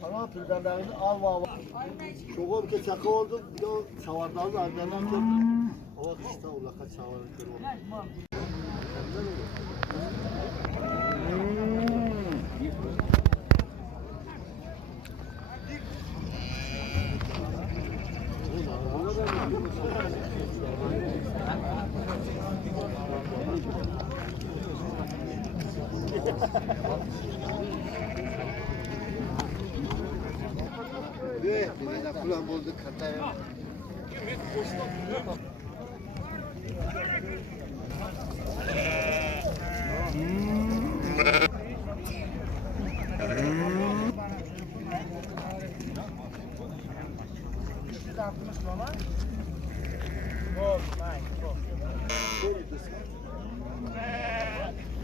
Tamam, tırdanlarını al baba. Çok oldu ki çakı oldum. Bir de o çavardalı arkadan çok. O kışta ulaka çavarın kırı oldu. Evet, bir de kulağım oldu kataya.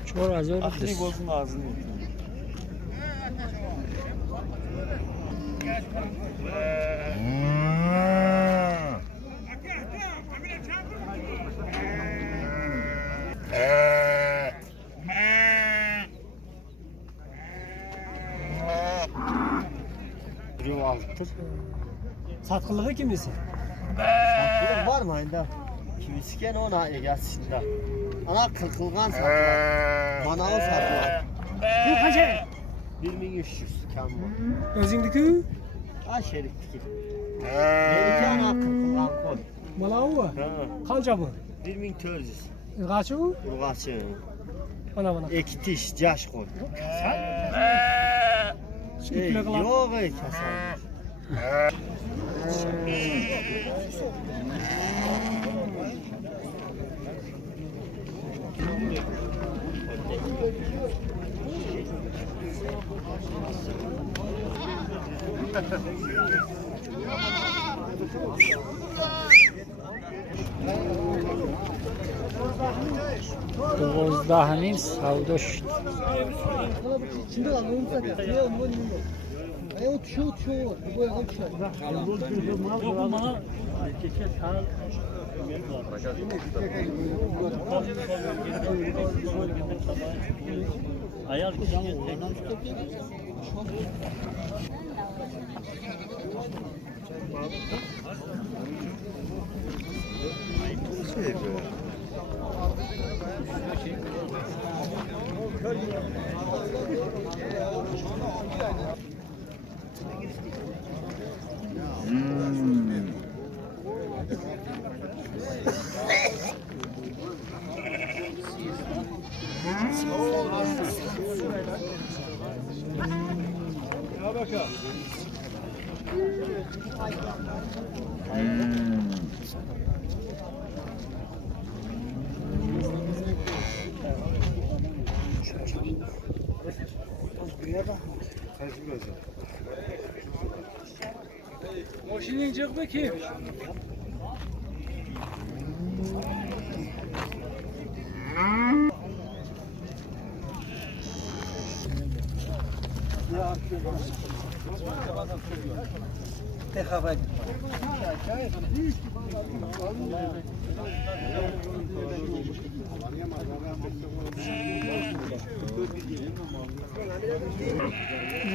Çok az oldu. Aklını bozun ağzını. Biri alttır. Satkılığı kimisi? Satkılığın var mı ayında? Kimisi gene ona egasında. Ana kırkılgan sattılar. Manalı sattılar. Bu kaça? 1300 kamma. Özündeki Ay şeriktik. Benimki ana kırkılgan koy. malağı mı? Kanca mı? 1400. Kaçı mı? Urgaçı. Bana. Ekitiş, yaş koy. Yok ey kasan. Do'zdahning savdo shdi. Şimdi alalım zaten. Ne oldu? Ay o tuşu. Bu yakın tuşu. Ayar kişiye Maşinin çıktı ki.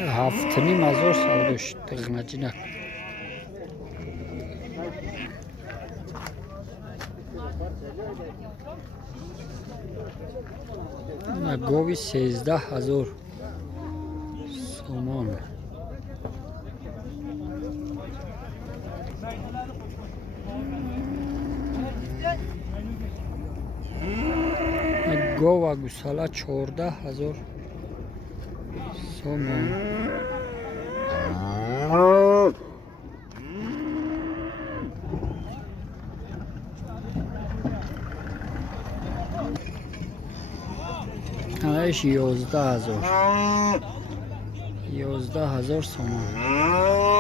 Haftanın mazor savdoş tırnacına. Govi 13000 somon. Gova gusala 14000 somon. Aish 11000 somon.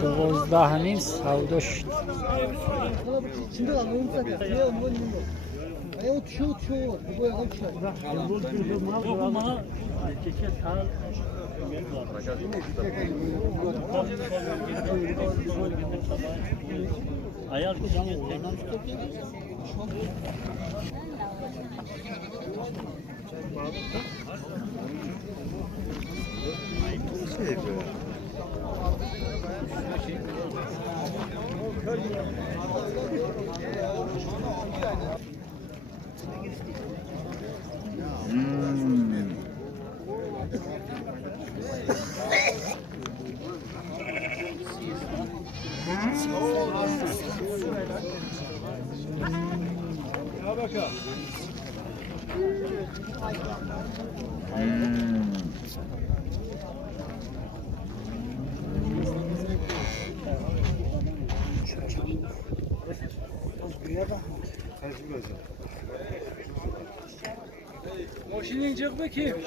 دوازده savdo شد. Ayar Maşinin çık bakayım.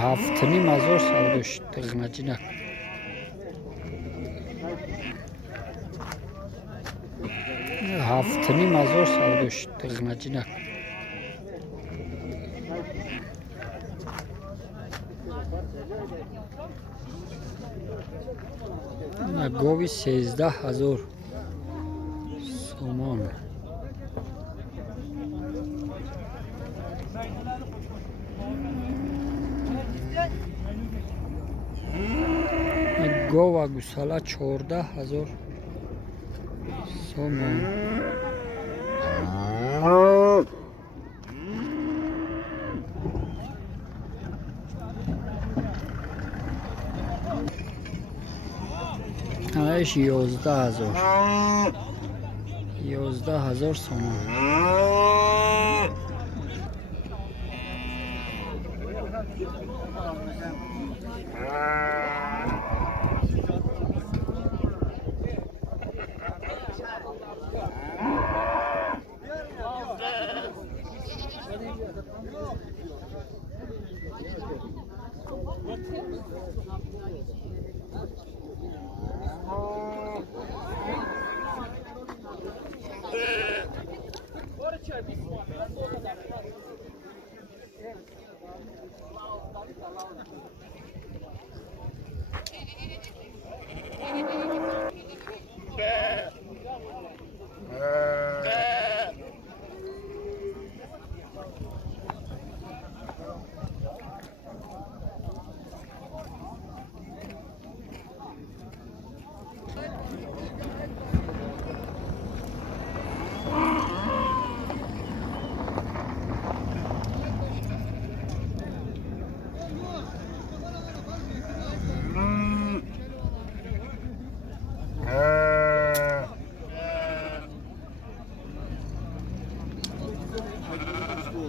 Haftani mazor savdo shud qilmachinak. Haftani mazor savdo shud qilmachinak. Govi 13000 somon. Gova gusala 14000 somon. Aish 11000 somon.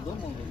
Nasıl